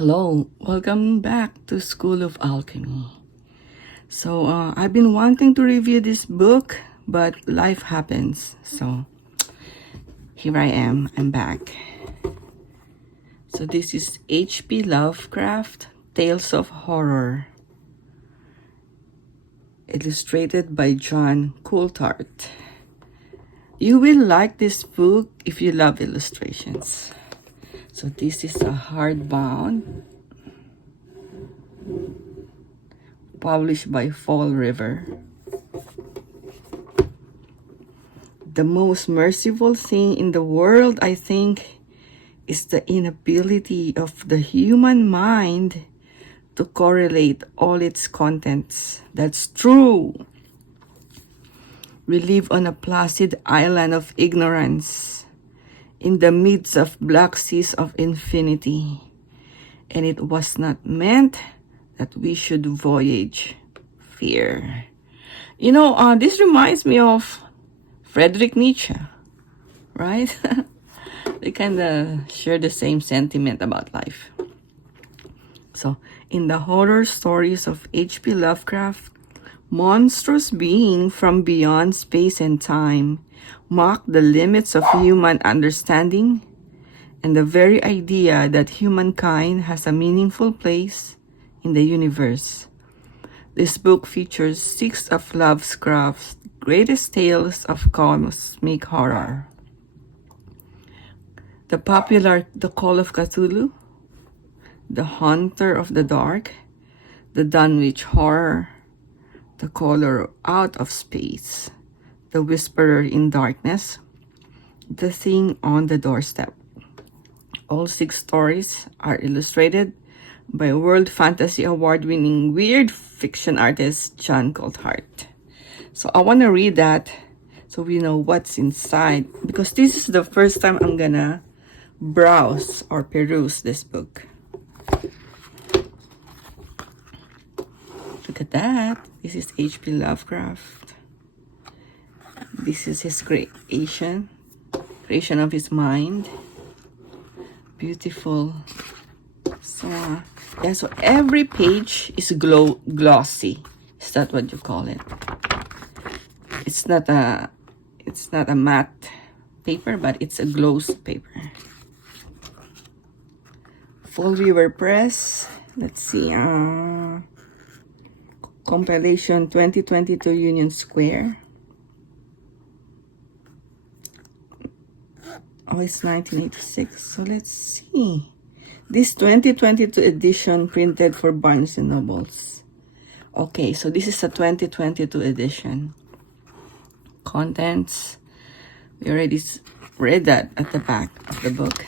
Hello, welcome back to School of Alchemy. So, I've been wanting to review this book, but life happens. So, here I am, I'm back. So, this is H.P. Lovecraft, Tales of Horror, illustrated by John Coulthart. You will like this book if you love illustrations. So, this is a hardbound, published by Fall River. The most merciful thing in the world, I think, is the inability of the human mind to correlate all its contents. That's true. We live on a placid island of ignorance in the midst of black seas of infinity, and it was not meant that we should voyage fear. This reminds me of Friedrich Nietzsche, right? They kind of share the same sentiment about life. So, in the horror stories of H.P. Lovecraft, monstrous beings from beyond space and time mock the limits of human understanding and the very idea that humankind has a meaningful place in the universe. This book features 6 of Lovecraft's greatest tales of cosmic horror. The popular The Call of Cthulhu, The Hunter of the Dark, The Dunwich Horror, The Caller Out of Space, The Whisperer in Darkness, The Thing on the Doorstep. All 6 stories are illustrated by World Fantasy Award-winning weird fiction artist John Coulthart. So I want to read that so we know what's inside, because this is the first time I'm gonna browse or peruse this book. Look at that. This is H.P. Lovecraft. This is his creation of his mind. Beautiful. So every page is glossy. Is that what you call it? It's not a matte paper, but it's a gloss paper. Fall River Press. Let's see. Compilation 2022 Union Square. Oh, it's 1986. So let's see. This 2022 edition printed for Barnes and Nobles. Okay, so this is a 2022 edition. Contents. We already read that at the back of the book.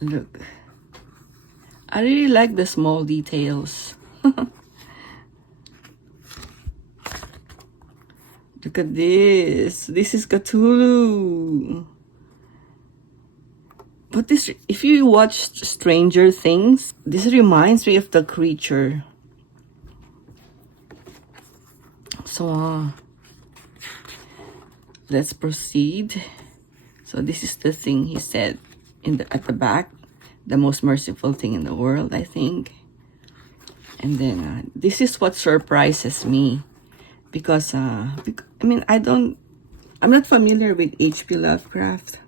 Look. I really like the small details. Look at this. This is Cthulhu. But this, if you watch Stranger Things, this reminds me of the creature. So, let's proceed. So this is the thing he said at the back. The most merciful thing in the world, I think. And then, this is what surprises me. Because, I'm not familiar with H.P. Lovecraft.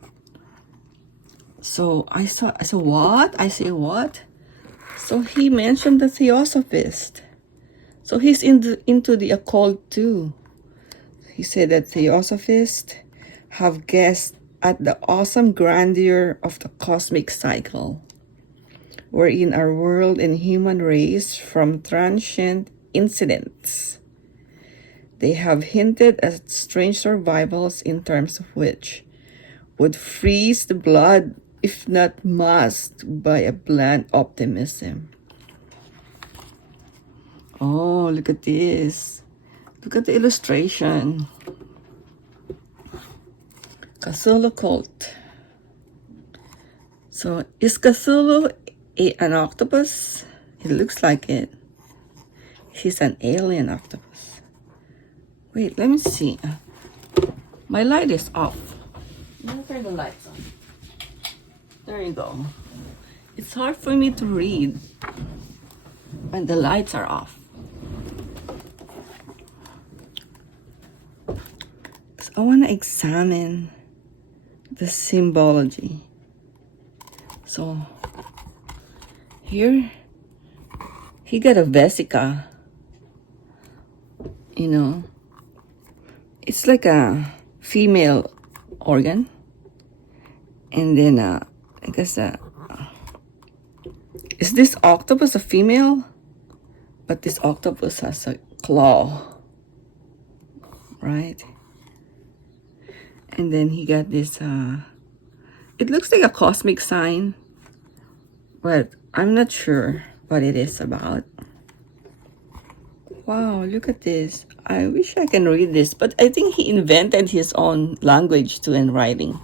So I said, what? I say, what? So he mentioned the Theosophist. So he's into the occult too. He said that Theosophists have guessed at the awesome grandeur of the cosmic cycle, wherein our world and human race from transient incidents. They have hinted at strange survivals in terms of which would freeze the blood if not masked by a bland optimism. Oh, look at this. Look at the illustration. Cthulhu cult. So, is Cthulhu an octopus? It looks like it. He's an alien octopus. Wait, let me see. My light is off. Let me turn the lights on. There you go. It's hard for me to read when the lights are off. I want to examine the symbology. So here he got a vesica, you know, it's like a female organ, and then I guess is this octopus a female? But this octopus has a claw, right? And then he got this it looks like a cosmic sign, but I'm not sure what it is about. Wow, look at this. I wish I can read this, but I think he invented his own language too in writing.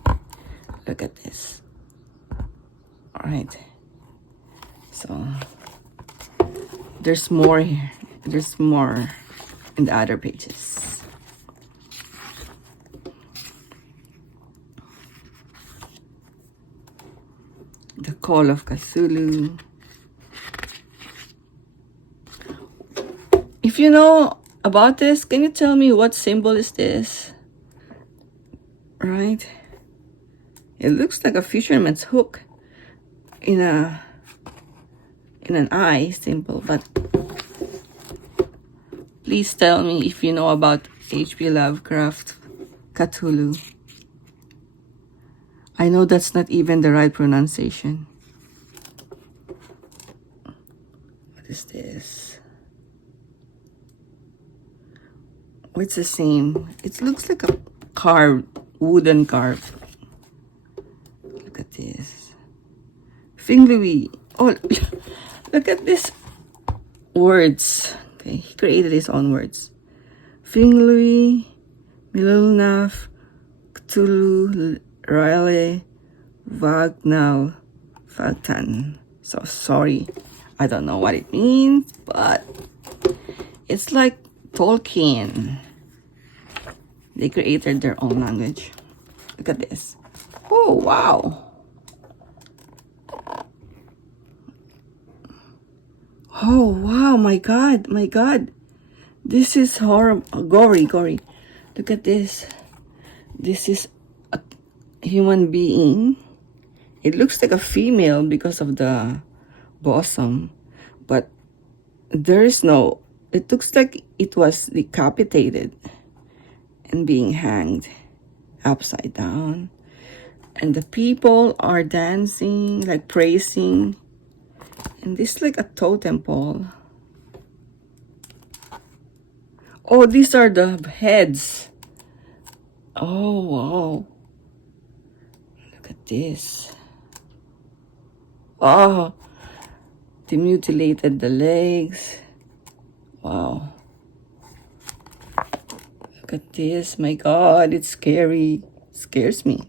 Look at this. All right. So there's more here. There's more in the other pages. The Call of Cthulhu. If you know about this, can you tell me what symbol is this? Right? It looks like a fisherman's hook in an eye symbol, but please tell me if you know about H.P. Lovecraft, Cthulhu. I know that's not even the right pronunciation. What is this? Oh, it's the same. It looks like a wooden carved. Look at this. Finglui. Oh, look at this words. Okay, he created his own words. Finglui, Milulnaf, Cthulhu, Riley, Vagnal, Fagtan. So sorry, I don't know what it means, but it's like Tolkien. They created their own language. Look at this. Oh, wow. Oh, wow, my God, my God. This is horrible, gory. Look at this. This is a human being. It looks like a female because of the bosom, but there is no, it looks like it was decapitated and being hanged upside down. And the people are dancing, like praising. And this is like a totem pole. Oh, these are the heads. Oh, wow. Look at this. Oh, they mutilated the legs. Wow. Look at this. My God, it's scary. It scares me.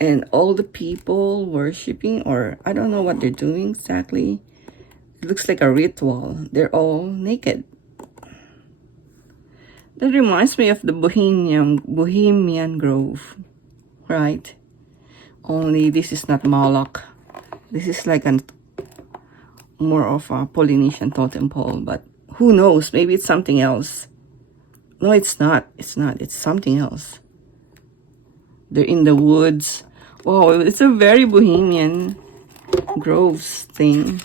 And all the people worshiping, or I don't know what they're doing exactly. It looks like a ritual. They're all naked. That reminds me of the Bohemian Grove, right? Only this is not Moloch. This is like more of a Polynesian totem pole, but who knows? Maybe it's something else. No, it's not. It's not. It's something else. They're in the woods. Wow, it's a very Bohemian Groves thing.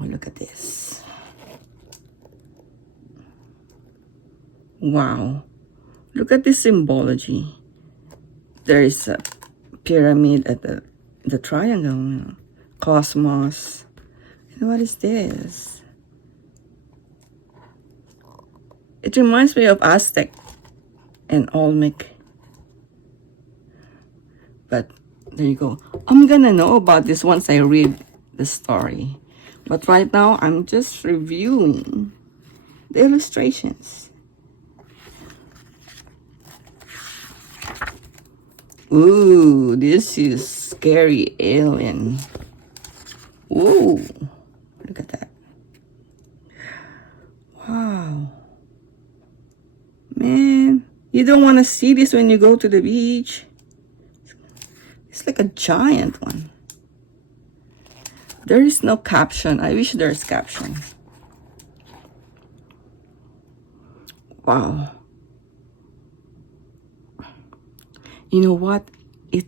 Oh, look at this. Wow. Look at this symbology. There is a pyramid at the triangle, you know, cosmos. And what is this? It reminds me of Aztec and Olmec. But there you go. I'm gonna know about this once I read the story. But right now, I'm just reviewing the illustrations. Ooh, this is scary alien. Ooh, look at that. Wow. Man, you don't want to see this when you go to the beach. It's like a giant one. There is no caption. I wish there's caption. Wow. You know what? It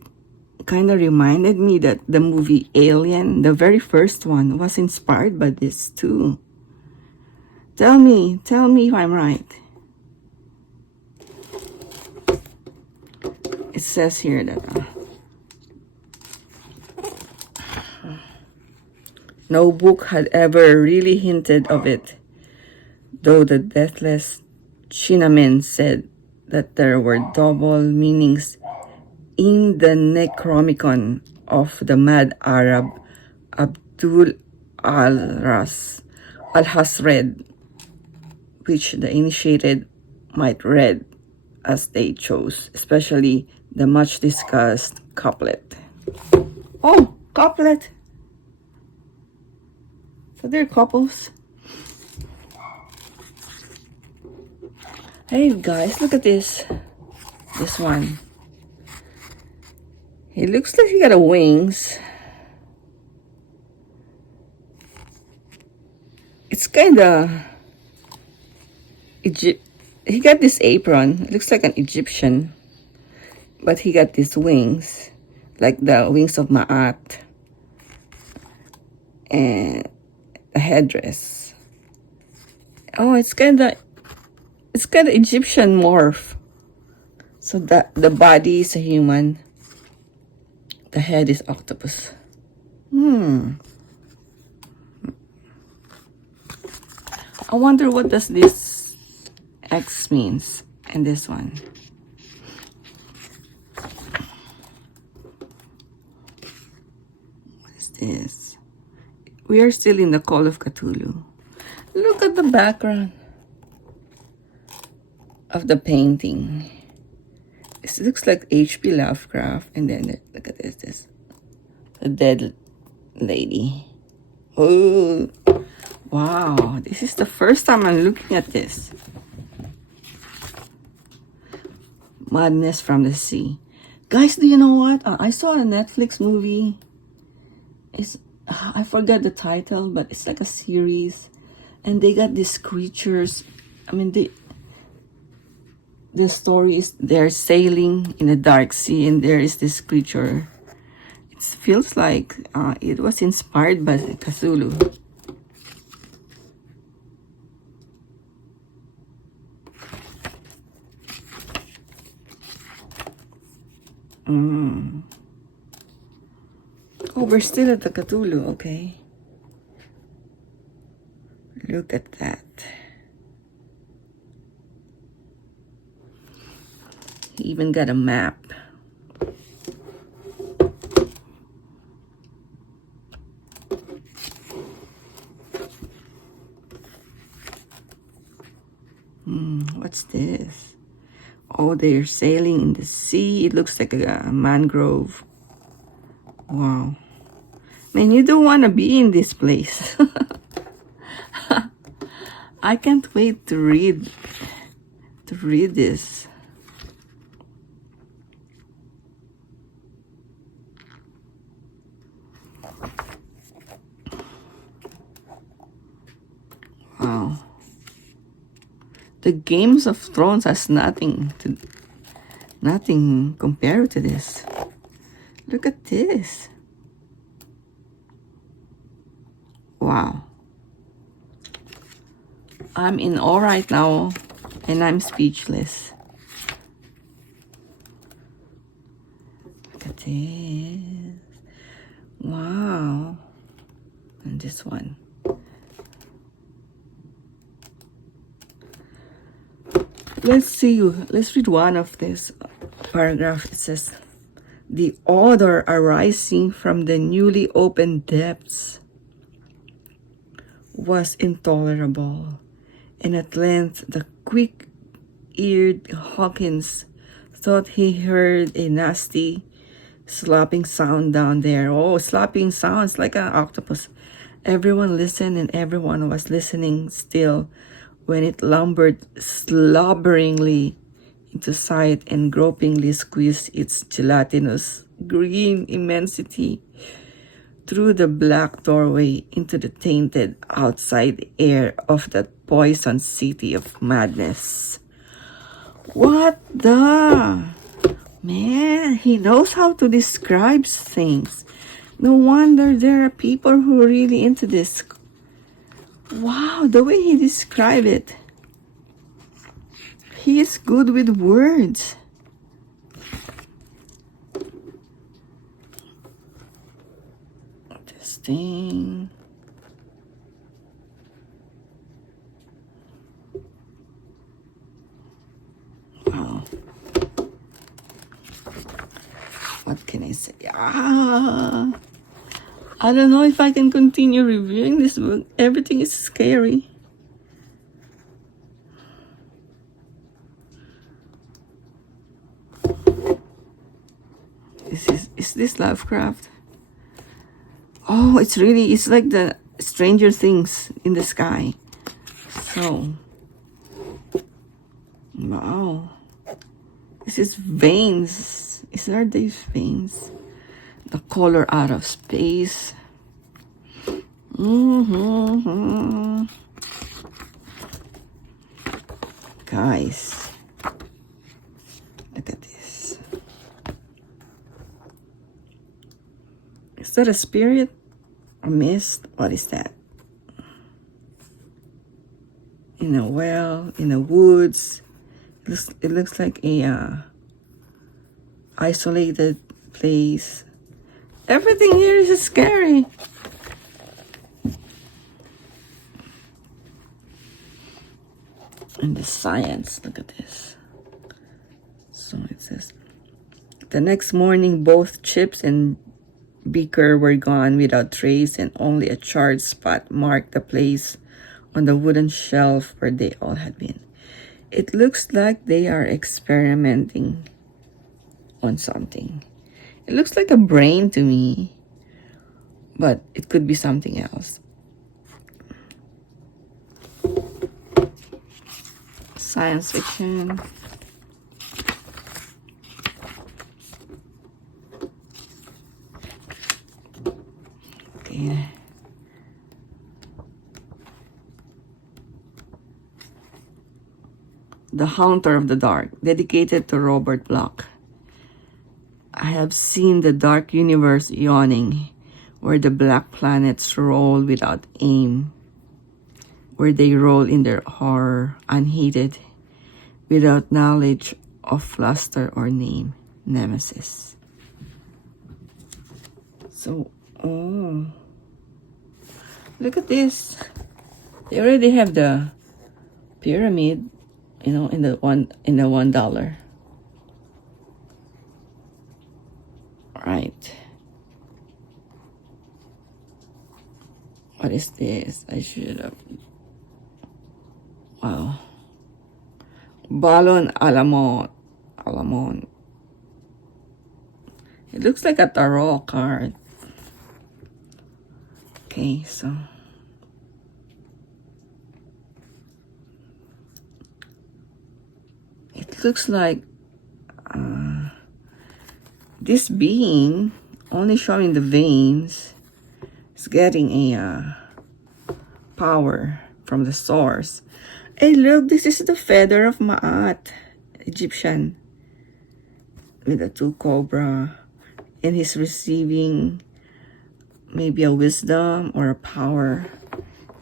kind of reminded me that the movie Alien, the very first one, was inspired by this too. Tell me if I'm right. It says here that no book had ever really hinted of it, though the deathless Chinamen said that there were double meanings in the Necronomicon of the mad Arab Abdul al-Hasred, which the initiated might read as they chose, especially the much discussed couplet. Oh, couplet! So they're couples. Hey guys, look at this. This one. He looks like he got a wings. It's kinda he got this apron. It looks like an Egyptian. But he got these wings. Like the wings of Ma'at. And a headdress. Oh, it's kinda Egyptian morph. So that the body is a human. The head is octopus. I wonder what does this X means and this one. What is this? We are still in the Call of Cthulhu. Look at the background of the painting. It looks like H.P. Lovecraft. And then look at this. The dead lady. Oh, wow. This is the first time I'm looking at this. Madness from the Sea. Guys, do you know what? I saw a Netflix movie. I forgot the title, but it's like a series. And they got these creatures. I mean, the story is they're sailing in a dark sea, and there is this creature. It feels like it was inspired by Cthulhu. Oh, we're still at the Cthulhu, okay. Look at that. He even got a map. What's this? Oh, they're sailing in the sea. It looks like a mangrove. Wow. Man, you don't want to be in this place. I can't wait to read this. Wow. The Games of Thrones has nothing compared to this. Look at this. Wow. I'm in awe right now, and I'm speechless. Look at this. Wow. And this one. Let's read one of this paragraph. It says, the odor arising from the newly opened depths was intolerable, and at length the quick-eared Hawkins thought he heard a nasty slapping sound down there. Oh, slapping sounds like an octopus. Everyone listened, and everyone was listening still when it lumbered slobberingly into sight and gropingly squeezed its gelatinous green immensity through the black doorway into the tainted outside air of that poisoned city of madness. What the? Man, he knows how to describe things. No wonder there are people who are really into this. Wow, the way he described it. He is good with words. This thing. Wow. What can I say? I don't know if I can continue reviewing this book. Everything is scary. Is this Lovecraft? Oh, it's like the Stranger Things in the sky. So, wow. This is veins. Are these veins? The color out of space. Guys, look at this. Is that a spirit? A mist? What is that? In a well, in the woods. It looks like a isolated place. Everything here is scary. And the science, look at this. So it says, the next morning, both chips and beaker were gone without trace, and only a charred spot marked the place on the wooden shelf where they all had been. It looks like they are experimenting on something. It looks like a brain to me, but it could be something else. Science fiction. Okay. The Haunter of the Dark, dedicated to Robert Bloch. I have seen the dark universe yawning, where the black planets roll without aim, where they roll in their horror, unheeded, without knowledge of luster or name, nemesis. So, oh, look at this. They already have the pyramid, you know, in the $1. Right. What is this? I should have. Wow. Balon Alamon. It looks like a tarot card. Okay, so. It looks like this being, only showing the veins, is getting a power from the source. Hey, look, this is the feather of Ma'at, Egyptian, with the two cobra, and he's receiving maybe a wisdom or a power,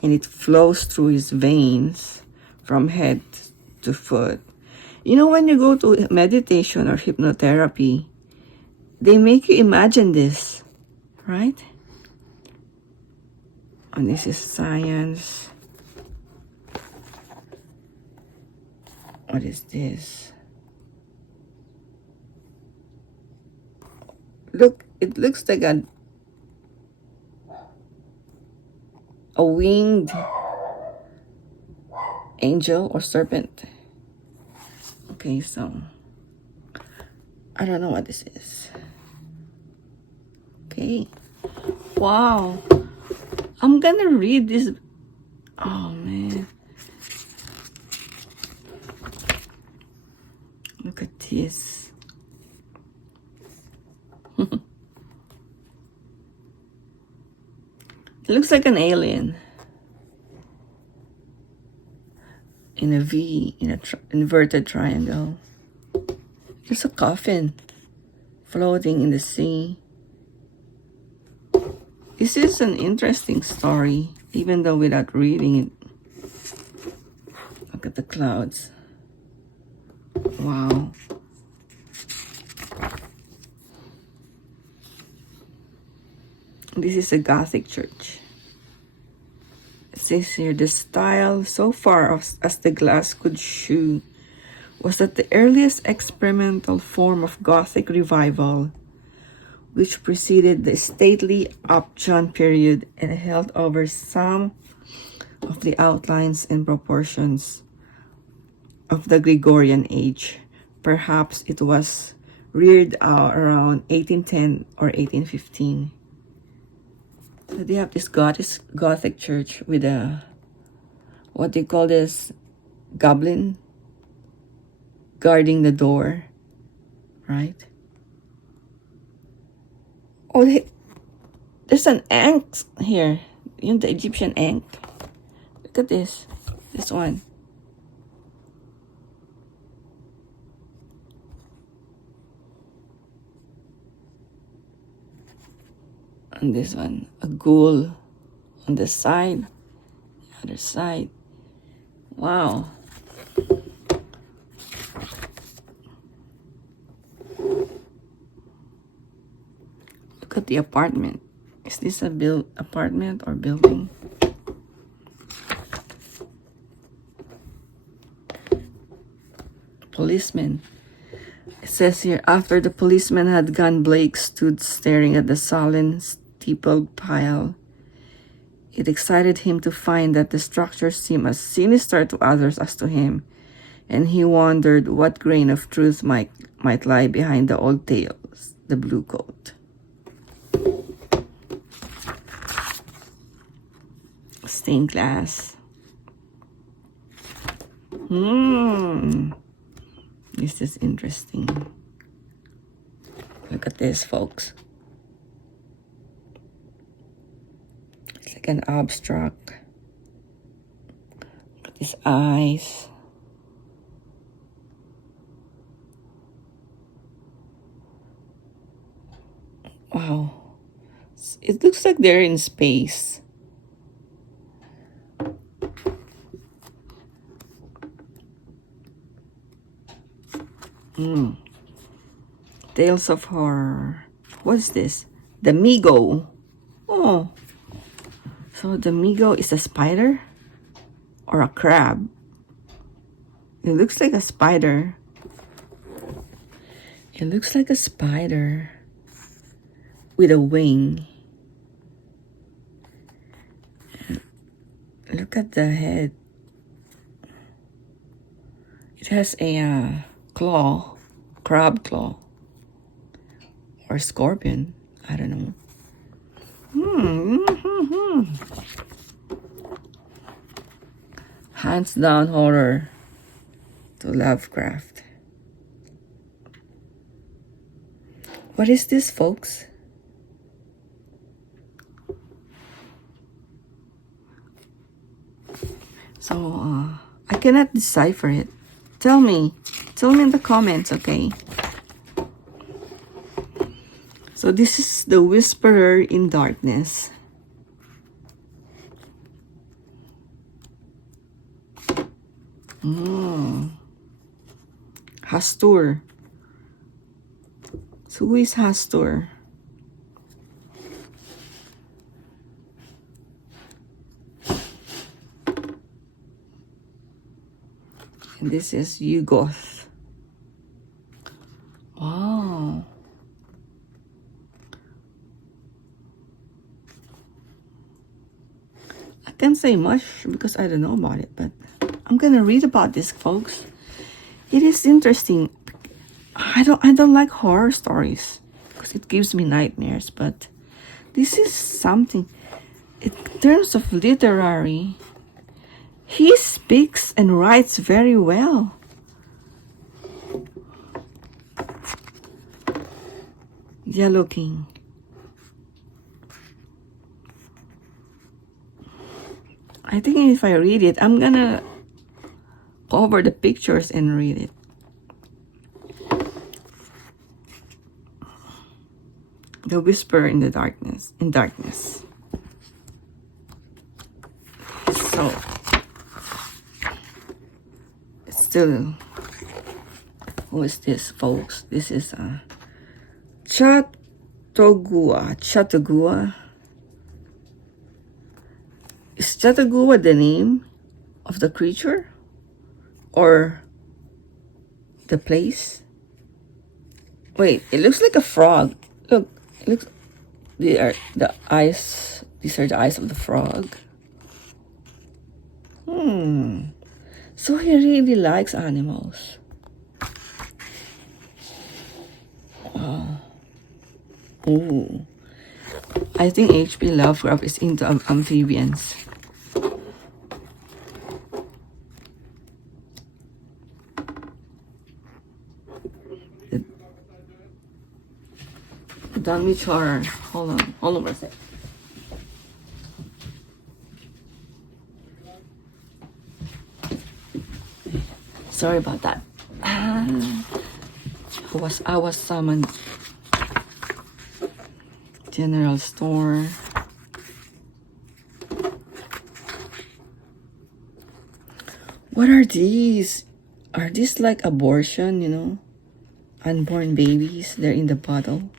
and it flows through his veins from head to foot. You know, when you go to meditation or hypnotherapy, they make you imagine this, right? And this is science. What is this? Look, it looks like a winged angel or serpent. Okay, so I don't know what this is. Okay. Wow. I'm gonna read this. Oh, man. Look at this. It looks like an alien in a V, in a inverted triangle. There's a coffin floating in the sea. This is an interesting story, even though without reading it. Look at the clouds. Wow. This is a Gothic church. It says here, the style, so far as the glass could shew, was that the earliest experimental form of Gothic revival, which preceded the stately Upjohn period and held over some of the outlines and proportions of the Gregorian age. Perhaps it was reared around 1810 or 1815. So they have this Gothic church with a, what they call this, goblin guarding the door, right? Oh, there's an ankh here. You know, the Egyptian ankh. Look at this one. And this one, a ghoul on the side, the other side. Wow. Look at the apartment. Is this a apartment or building? Policeman. It says here, after the policeman had gone, Blake stood staring at the sullen, steepled pile. It excited him to find that the structure seemed as sinister to others as to him, and he wondered what grain of truth might lie behind the old tales, the blue coat. Stained glass. This is interesting. Look at this, folks. It's like an abstract. Look at his eyes. Wow. It looks like they're in space. Tales of Horror. What is this? The Migo. Oh. So the Migo is a spider? Or a crab? It looks like a spider. It looks like a spider with a wing. Look at the head. It has a claw, crab claw, or scorpion. I don't know. Hands down horror to Lovecraft. What is this, folks? So, I cannot decipher it. Tell me in the comments, okay? So this is the Whisperer in Darkness. Hastur. So who is Hastur? And this is Yugoth. Wow. I can't say much because I don't know about it, but I'm gonna read about this, folks. It is interesting. I don't like horror stories because it gives me nightmares, but this is something. In terms of literary, he speaks and writes very well. Yellow King. I think if I read it, I'm gonna cover the pictures and read it. The whisper in the darkness. So it's still. Who is this, folks? This is Chautauqua. Is Chautauqua the name of the creature or the place? Wait, it looks like a frog. Look, it looks. These are the eyes. These are the eyes of the frog. So he really likes animals. Wow. Ooh. I think H.P. Lovecraft is into amphibians. Dunwich Horror. Hold on for a sec. Sorry about that. I was summoned. General store. What are these? Are these like abortion, you know? Unborn babies, they're in the bottle.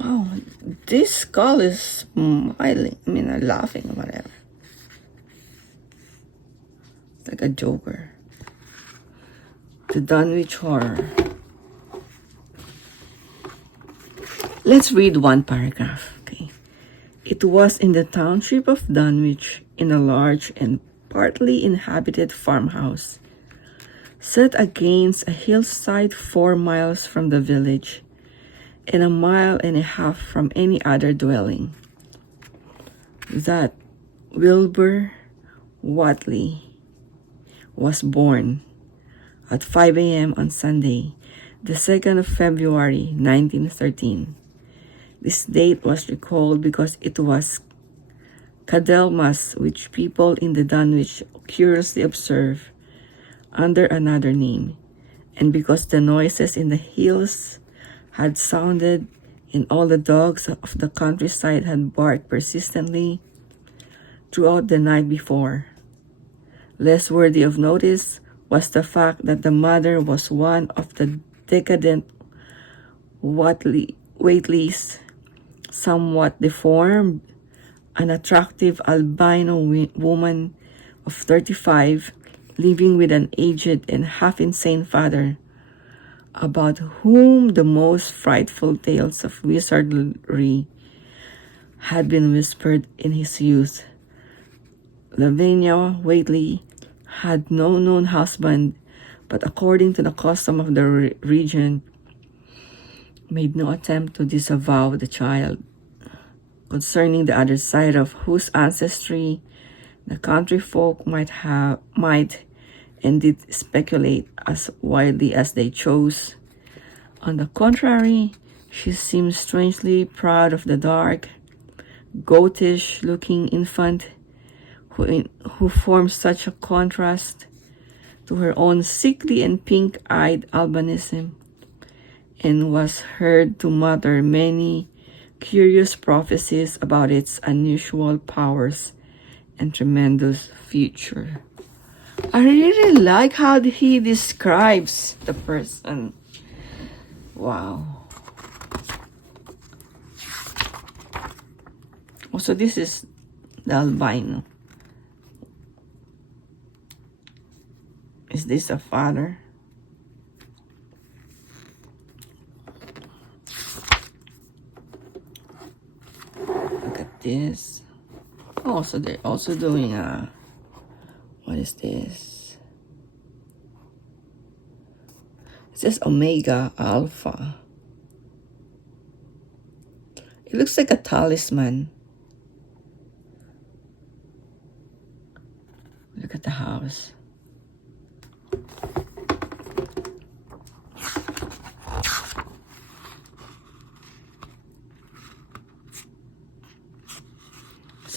Wow, this skull is smiling. I mean, laughing or whatever. Like a joker. The Dunwich Horror. Let's read one paragraph, okay? It was in the township of Dunwich, in a large and partly inhabited farmhouse, set against a hillside 4 miles from the village, and 1.5 miles from any other dwelling, that Wilbur Whatley was born at 5 a.m. on Sunday, the 2nd of February, 1913. This date was recalled because it was Cadelmas, which people in the Dunwich curiously observe under another name, and because the noises in the hills had sounded and all the dogs of the countryside had barked persistently throughout the night before. Less worthy of notice was the fact that the mother was one of the decadent Whateleys, somewhat deformed, an attractive albino woman of 35, living with an aged and half-insane father, about whom the most frightful tales of wizardry had been whispered in his youth. Lavinia Whately had no known husband, but according to the custom of the region, made no attempt to disavow the child, concerning the other side of whose ancestry the country folk might and did speculate as widely as they chose. On the contrary, she seemed strangely proud of the dark, goatish-looking infant who formed such a contrast to her own sickly and pink-eyed albinism, and was heard to mutter many curious prophecies about its unusual powers and tremendous future. I really like how he describes the person. Wow. Also, this is the albino. Is this a father? Look at this. Oh, so they're also doing what is this? It says Omega Alpha. It looks like a talisman. Look at the house.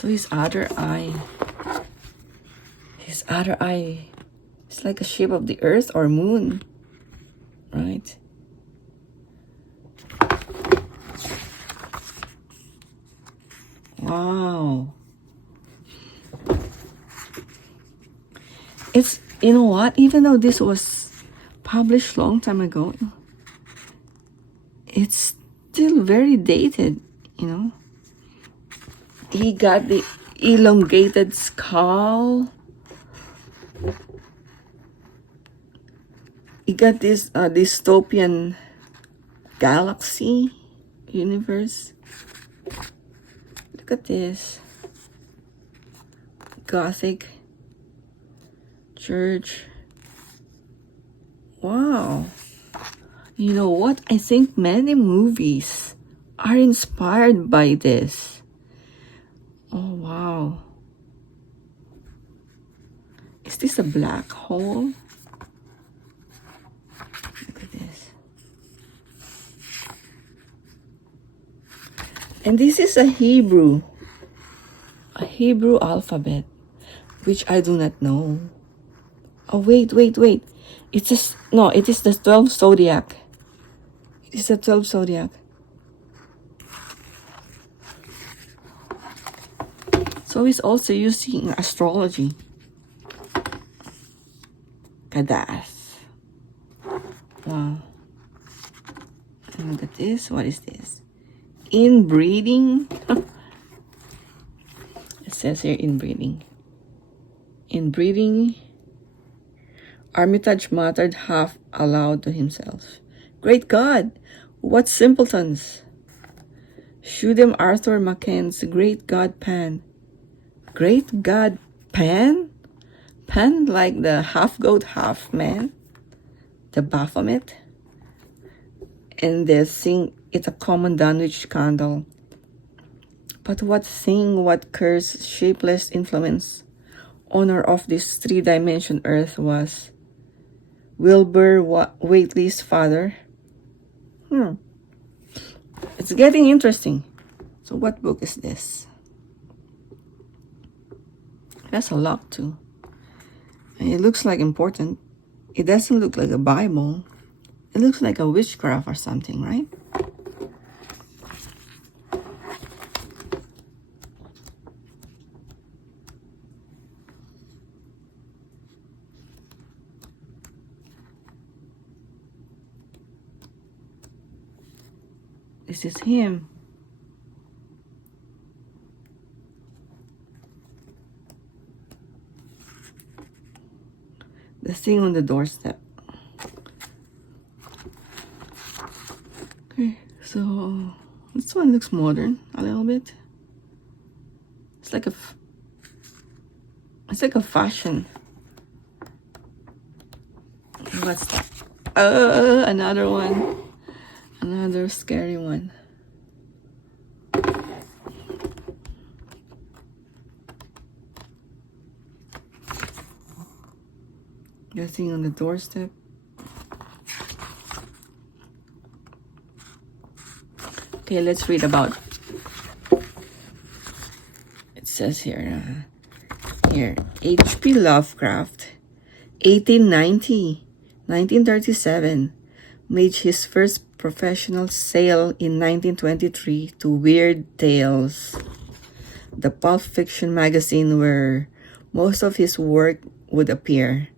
So his other eye is like a shape of the earth or moon, right? Wow. It's, you know what, even though this was published long time ago, it's still very dated, you know. He got the elongated skull. He got this dystopian galaxy universe. Look at this. Gothic church. Wow. You know what? I think many movies are inspired by this. Oh, wow. Is this a black hole? Look at this. And this is a Hebrew alphabet, which I do not know. Oh, wait. It is the 12 zodiac. It is the 12 zodiac. So it's also using astrology. Kadas. Wow. And look at this. What is this? Inbreeding. It says here inbreeding. Inbreeding. Armitage muttered half aloud to himself. Great God! What simpletons! Shew them Arthur Macken's Great God Pan. Great God Pan? Pan like the half goat, half man? The Baphomet? And they sing it a common Dunwich candle. But what thing, what curse, shapeless influence, honor of this three-dimension earth was Wilbur Whately's father? It's getting interesting. So what book is this? That's a lot too. And it looks like important. It doesn't look like a Bible. It looks like a witchcraft or something, right? This is him. The thing on the doorstep. Okay, so this one looks modern a little bit. It's like a fashion. What's that? Another one. Another scary one. The thing on the doorstep. Okay, let's read about. It says here, H.P. Lovecraft, 1937, made his first professional sale in 1923 to Weird Tales, the pulp fiction magazine where most of his work would appear.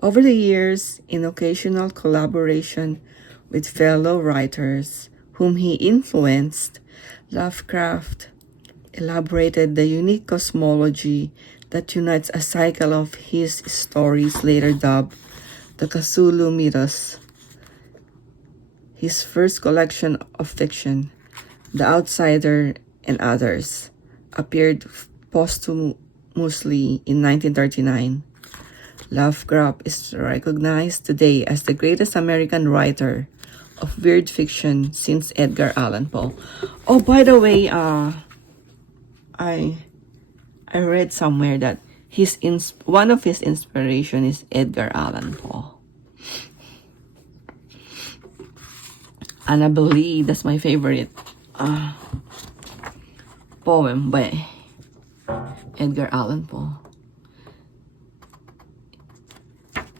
Over the years, in occasional collaboration with fellow writers whom he influenced, Lovecraft elaborated the unique cosmology that unites a cycle of his stories later dubbed the Cthulhu mythos. His first collection of fiction, The Outsider and Others, appeared posthumously in 1939. Lovecraft is recognized today as the greatest American writer of weird fiction since Edgar Allan Poe. Oh, by the way, I read somewhere that one of his inspiration is Edgar Allan Poe. And I believe that's my favorite poem by Edgar Allan Poe.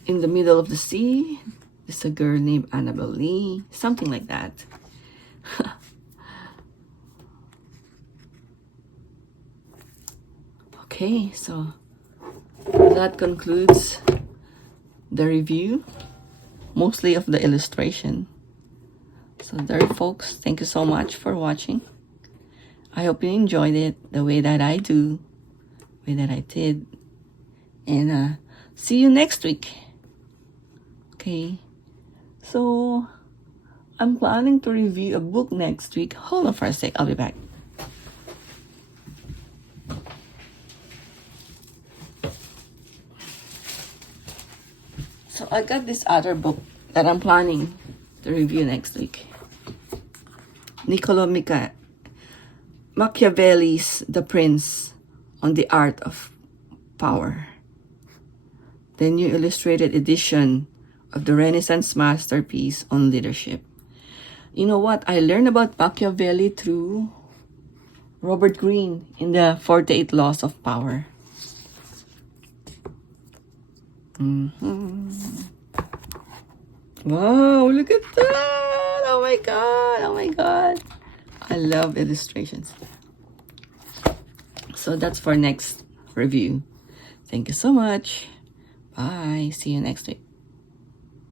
In the Middle of the Sea, there's a girl named Annabel Lee, something like that. Okay, so that concludes the review, mostly of the illustration. So there, folks, thank you so much for watching. I hope you enjoyed it the way that I do, the way that I did. And see you next week. Okay, so I'm planning to review a book next week. Hold on for a sec, I'll be back. So I got this other book that I'm planning to review next week. Niccolo Machiavelli's The Prince on the Art of Power. The new illustrated edition of the Renaissance masterpiece on leadership. You know what? I learned about Machiavelli through Robert Greene in the 48 Laws of Power. Wow, look at that! Oh my god, oh my god. I love illustrations. So that's for next review. Thank you so much. Bye. See you next week.